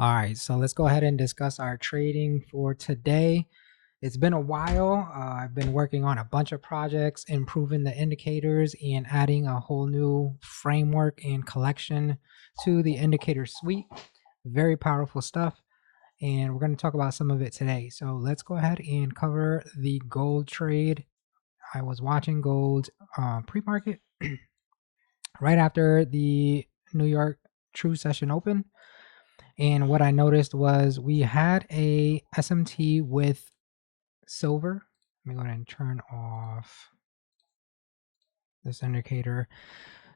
All right, so let's go ahead and discuss our trading for today. It's been a while. I've been working on a bunch of projects, improving the indicators, and adding a whole new framework and collection to the indicator suite. Very powerful stuff, and we're going to talk about some of it today. So let's go ahead and cover the gold trade. I was watching gold pre-market right after the New York True Session Open. And what I noticed was we had a SMT with silver. Let me go ahead and turn off this indicator.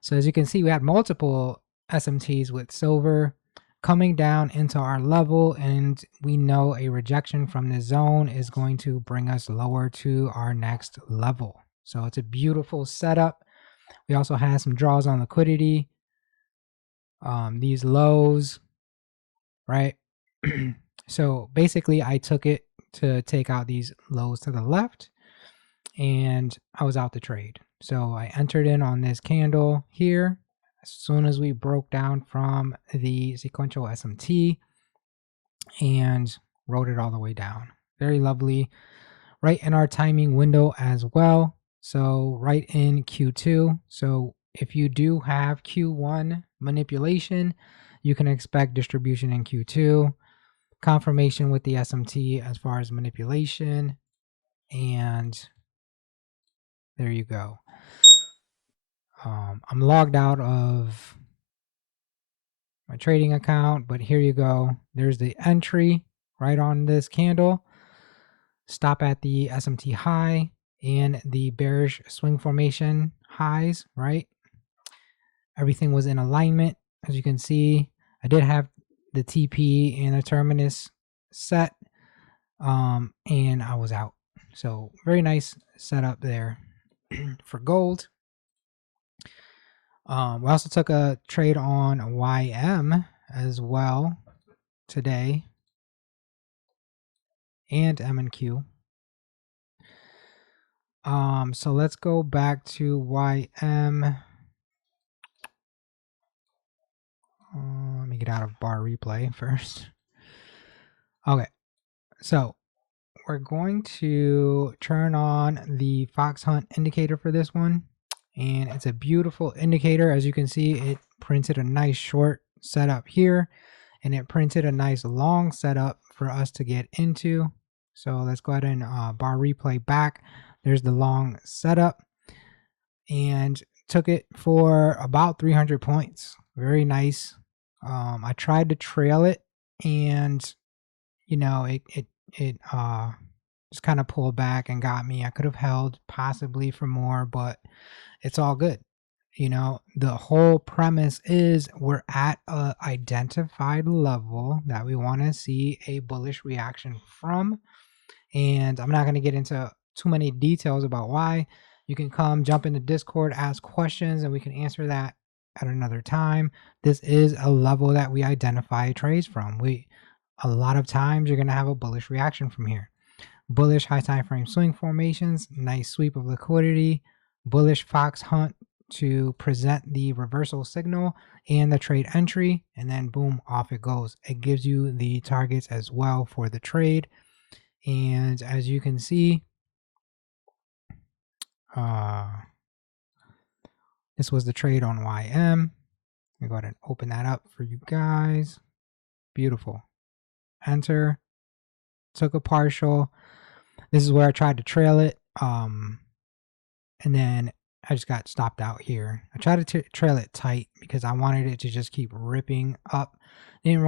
So as you can see, we had multiple SMTs with silver coming down into our level, and we know a rejection from the zone is going to bring us lower to our next level. So it's a beautiful setup. We also had some draws on liquidity. These lows, right? So basically, I took it to take out these lows to the left, and I was out the trade. So I entered in on this candle here as soon as we broke down from the sequential SMT and wrote it all the way down. Very lovely. Right in our timing window as well. So right in Q2. So if you do have Q1 manipulation, you can expect distribution in Q2. Confirmation with the SMT as far as manipulation. And there you go. I'm logged out of my trading account, but here you go. There's the entry right on this candle. Stop at the SMT high and the bearish swing formation highs, right? Everything was in alignment. As you can see, I did have the TP and the terminus set, and I was out. So very nice setup there for gold. We also took a trade on YM as well today, and M&Q. So let's go back to YM. Let me get out of bar replay first. Okay, so we're going to turn on the Fox Hunt indicator for this one, and it's a beautiful indicator. As you can see, it printed a nice short setup here, and it printed a nice long setup for us to get into. So let's go ahead and bar replay back. There's the long setup, and took it for about 300 points. Very nice. I tried to trail it, and it just kind of pulled back and got me. I could have held possibly for more, but it's all good. The whole premise is we're at a identified level that we want to see a bullish reaction from, and I'm not going to get into too many details about why. You can come jump in the Discord, ask questions, and we can answer that at another time. This is a level that we identify trades from. A lot of times you're going to have a bullish reaction from here. Bullish high time frame swing formations, nice sweep of liquidity, bullish Fox Hunt to present the reversal signal and the trade entry, and then boom, off it goes. It gives you the targets as well for the trade. And as you can see, this was the trade on YM. Let me go ahead and open that up for you guys. Beautiful. Enter. Took a partial. This is where I tried to trail it. And then I just got stopped out here. I tried to trail it tight because I wanted it to just keep ripping up. Didn't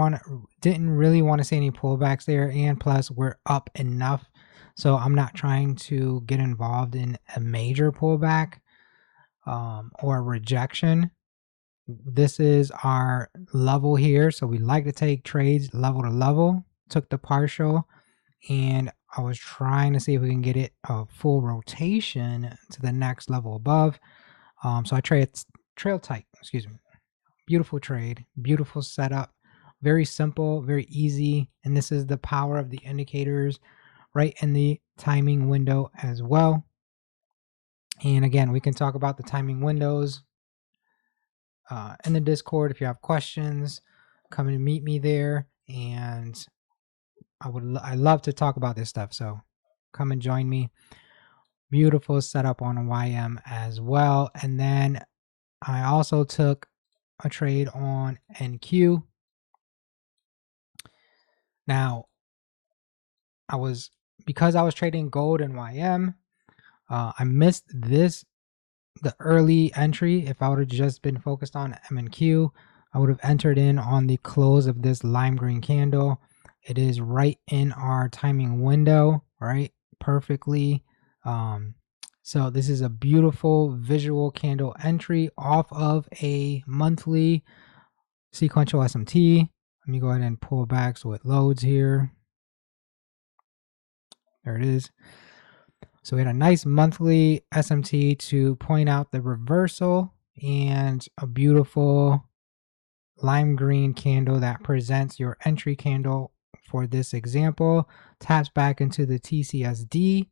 really want to see any pullbacks there, and plus we're up enough, so I'm not trying to get involved in a major pullback or rejection. This is our level here, so we like to take trades level to level. Took the partial, and I was trying to see if we can get it a full rotation to the next level above. So I trail tight, excuse me. Beautiful trade, beautiful setup, very simple, very easy. And this is the power of the indicators right in the timing window as well. And again, we can talk about the timing windows in the Discord. If you have questions, come and meet me there. and I love to talk about this stuff. So come and join me. Beautiful setup on YM as well. And then I also took a trade on NQ. Now, because I was trading gold and YM, I missed the early entry. If I would have just been focused on M and Q, I would have entered in on the close of this lime green candle. It is right in our timing window, right? Perfectly. Um, so this is a beautiful visual candle entry off of a monthly sequential SMT. Let me go ahead and pull back so it loads here. There it is. So we had a nice monthly SMT to point out the reversal and a beautiful lime green candle that presents your entry candle for this example. Taps back into the TCSD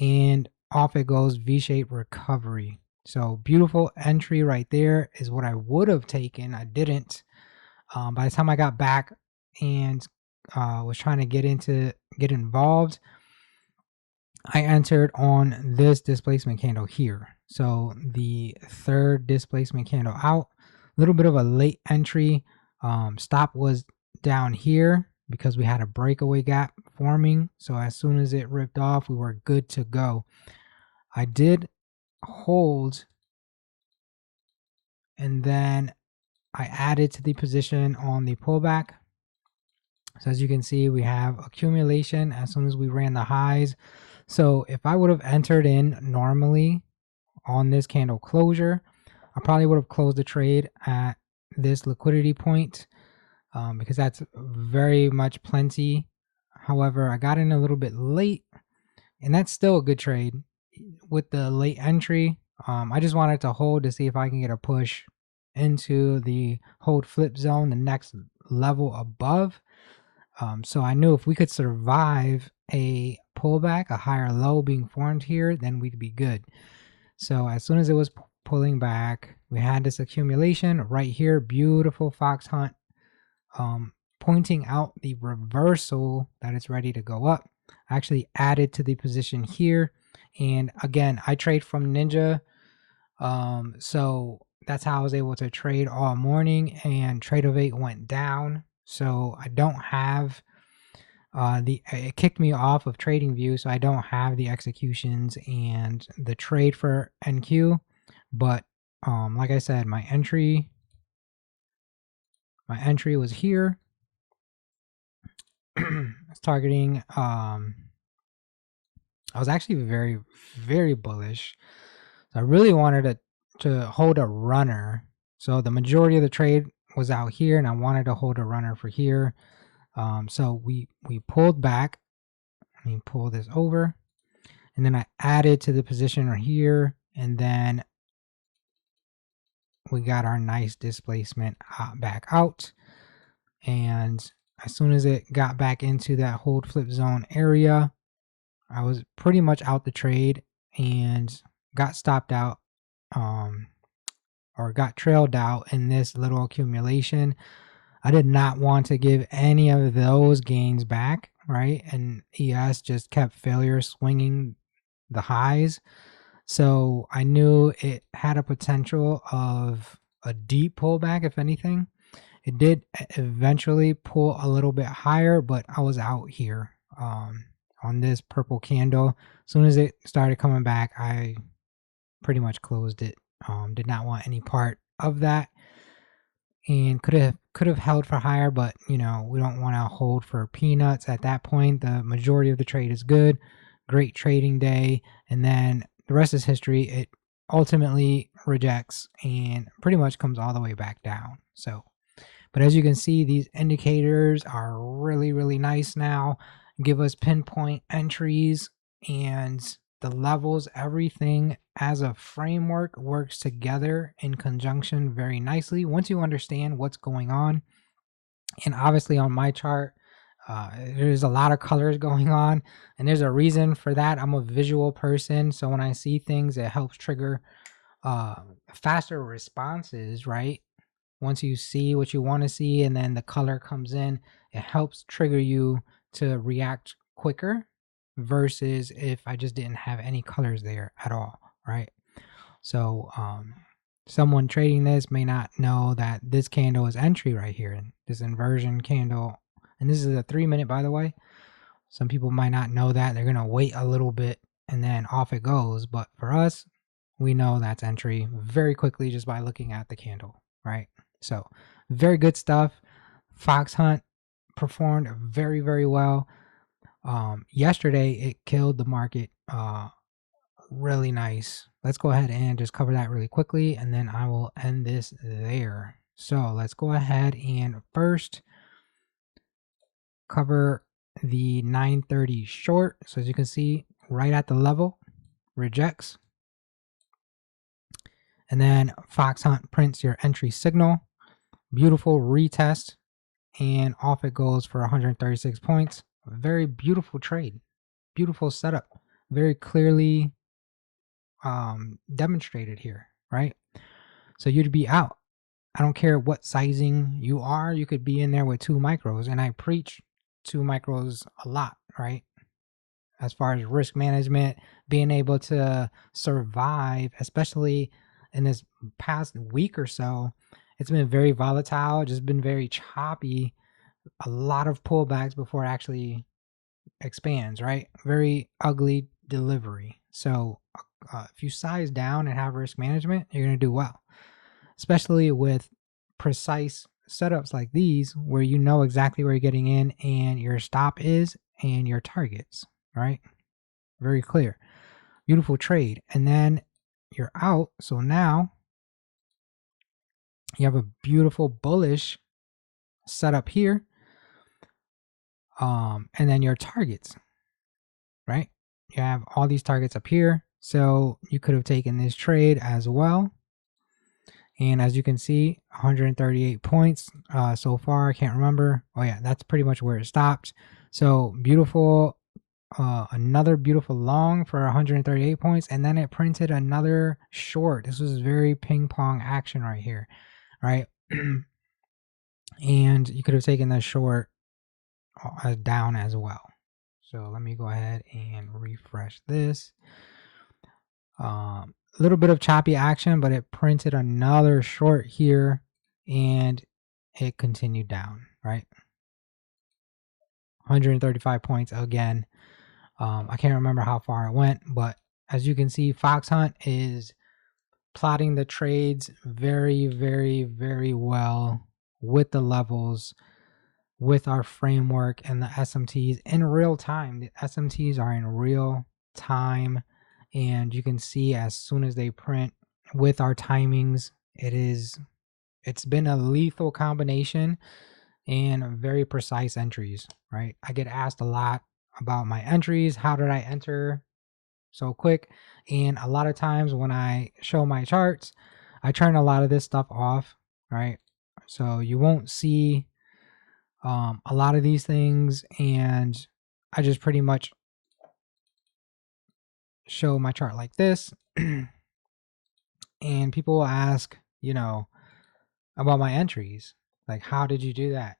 and off it goes V-shaped recovery. So beautiful entry right there is what I would have taken. I didn't. By the time I got back and was trying to get involved, I entered on this displacement candle here. So the third displacement candle out, a little bit of a late entry. Stop was down here because we had a breakaway gap forming. So as soon as it ripped off, we were good to go. I did hold, and then I added to the position on the pullback. So as you can see, we have accumulation as soon as we ran the highs. So if I would have entered in normally on this candle closure, I probably would have closed the trade at this liquidity point because that's very much plenty. However, I got in a little bit late, and that's still a good trade with the late entry. I just wanted to hold to see if I can get a push into the hold flip zone, the next level above. So I knew if we could survive a pullback, a higher low being formed here, then we'd be good. So as soon as it was pulling back, we had this accumulation right here, beautiful fox hunt, pointing out the reversal that it's ready to go up. I actually added to the position here. And again, I trade from Ninja. So that's how I was able to trade all morning, and Tradeovate went down. So I don't have it kicked me off of TradingView, so I don't have the executions and the trade for NQ. But like I said, my entry was here. It's targeting I was actually very, very bullish. So I really wanted to hold a runner. So the majority of the trade was out here, and I wanted to hold a runner for here. So we pulled back. Let me pull this over, and then I added to the position right here, and then we got our nice displacement back out. And as soon as it got back into that hold flip zone area, I was pretty much out the trade and got stopped out or got trailed out in this little accumulation. I did not want to give any of those gains back, right? And ES just kept failure swinging the highs. So I knew it had a potential of a deep pullback, if anything. It did eventually pull a little bit higher, but I was out here on this purple candle. As soon as it started coming back, I pretty much closed it. Did not want any part of that, and could have held for higher, but we don't want to hold for peanuts at that point. The majority of the trade is good, great trading day, and then the rest is history. It ultimately rejects and pretty much comes all the way back down. So, but as you can see, these indicators are really, really nice now. Give us pinpoint entries and the levels. Everything as a framework works together in conjunction very nicely once you understand what's going on. And obviously on my chart, there's a lot of colors going on, and there's a reason for that. I'm a visual person, so when I see things, it helps trigger uh, faster responses, right? once you see what you want to see and then the color comes in, it helps trigger you to react quicker versus if I just didn't have any colors there at all, right? So someone trading this may not know that this candle is entry right here, and this inversion candle, and this is a 3 minute, by the way. Some people might not know that. They're gonna wait a little bit and then off it goes. But for us, we know that's entry very quickly just by looking at the candle, right? So very good stuff. Fox Hunt performed very, very well. Yesterday it killed the market. Really nice. Let's go ahead and just cover that really quickly, and then I will end this there. So let's go ahead and first cover the 930 short. So as you can see, right at the level, rejects. And then Fox Hunt prints your entry signal. Beautiful retest, and off it goes for 136 points. Very beautiful trade. Beautiful setup. Very clearly demonstrated here, right? So you'd be out. I don't care what sizing you are, you could be in there with 2 micros. And I preach 2 micros a lot, right? As far as risk management, being able to survive, especially in this past week or so, it's been very volatile, just been very choppy, a lot of pullbacks before it actually expands, right? Very ugly delivery. So if you size down and have risk management, you're going to do well, especially with precise setups like these where you know exactly where you're getting in and your stop is and your targets, right? Very clear. Beautiful trade. And then you're out. So now you have a beautiful bullish setup here. And then your targets, right? You have all these targets up here. So you could have taken this trade as well. And as you can see, 138 points so far. I can't remember. Oh yeah, that's pretty much where it stopped. So beautiful. Another beautiful long for 138 points. And then it printed another short. This was very ping pong action right here, right? And you could have taken that short down as well. So let me go ahead and refresh this. A little bit of choppy action, but it printed another short here and it continued down, right? 135 points again. I can't remember how far it went, but as you can see, Fox Hunt is plotting the trades very, very, very well with the levels, with our framework and the SMTs in real time. The SMTs are in real time, and you can see as soon as they print with our timings, it's been a lethal combination and very precise entries, right? I get asked a lot about my entries. How did I enter so quick? And a lot of times when I show my charts, I turn a lot of this stuff off, right? So you won't see a lot of these things, and I just pretty much show my chart like this. And people will ask, about my entries. Like, how did you do that?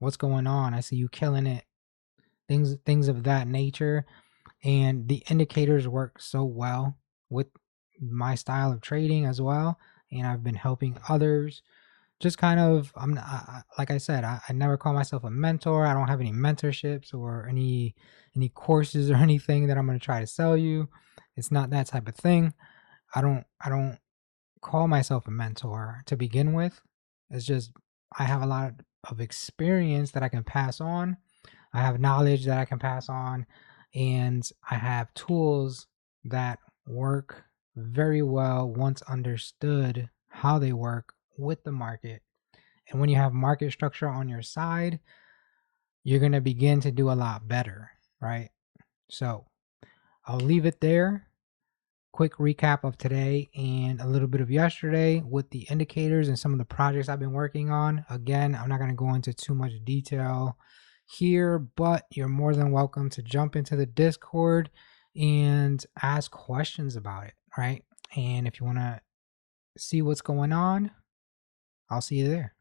What's going on? I see you killing it. Things of that nature. And the indicators work so well with my style of trading as well. And I've been helping others. Just kind of, like I said, I never call myself a mentor. I don't have any mentorships or any courses or anything that I'm going to try to sell you. It's not that type of thing. I don't call myself a mentor to begin with. It's just I have a lot of experience that I can pass on. I have knowledge that I can pass on, and I have tools that work very well once understood how they work with the market. And when you have market structure on your side, you're going to begin to do a lot better, right? So I'll leave it there. Quick recap of today and a little bit of yesterday with the indicators and some of the projects I've been working on. Again, I'm not going to go into too much detail here, but you're more than welcome to jump into the Discord and ask questions about it, right? And if you want to see what's going on, I'll see you there.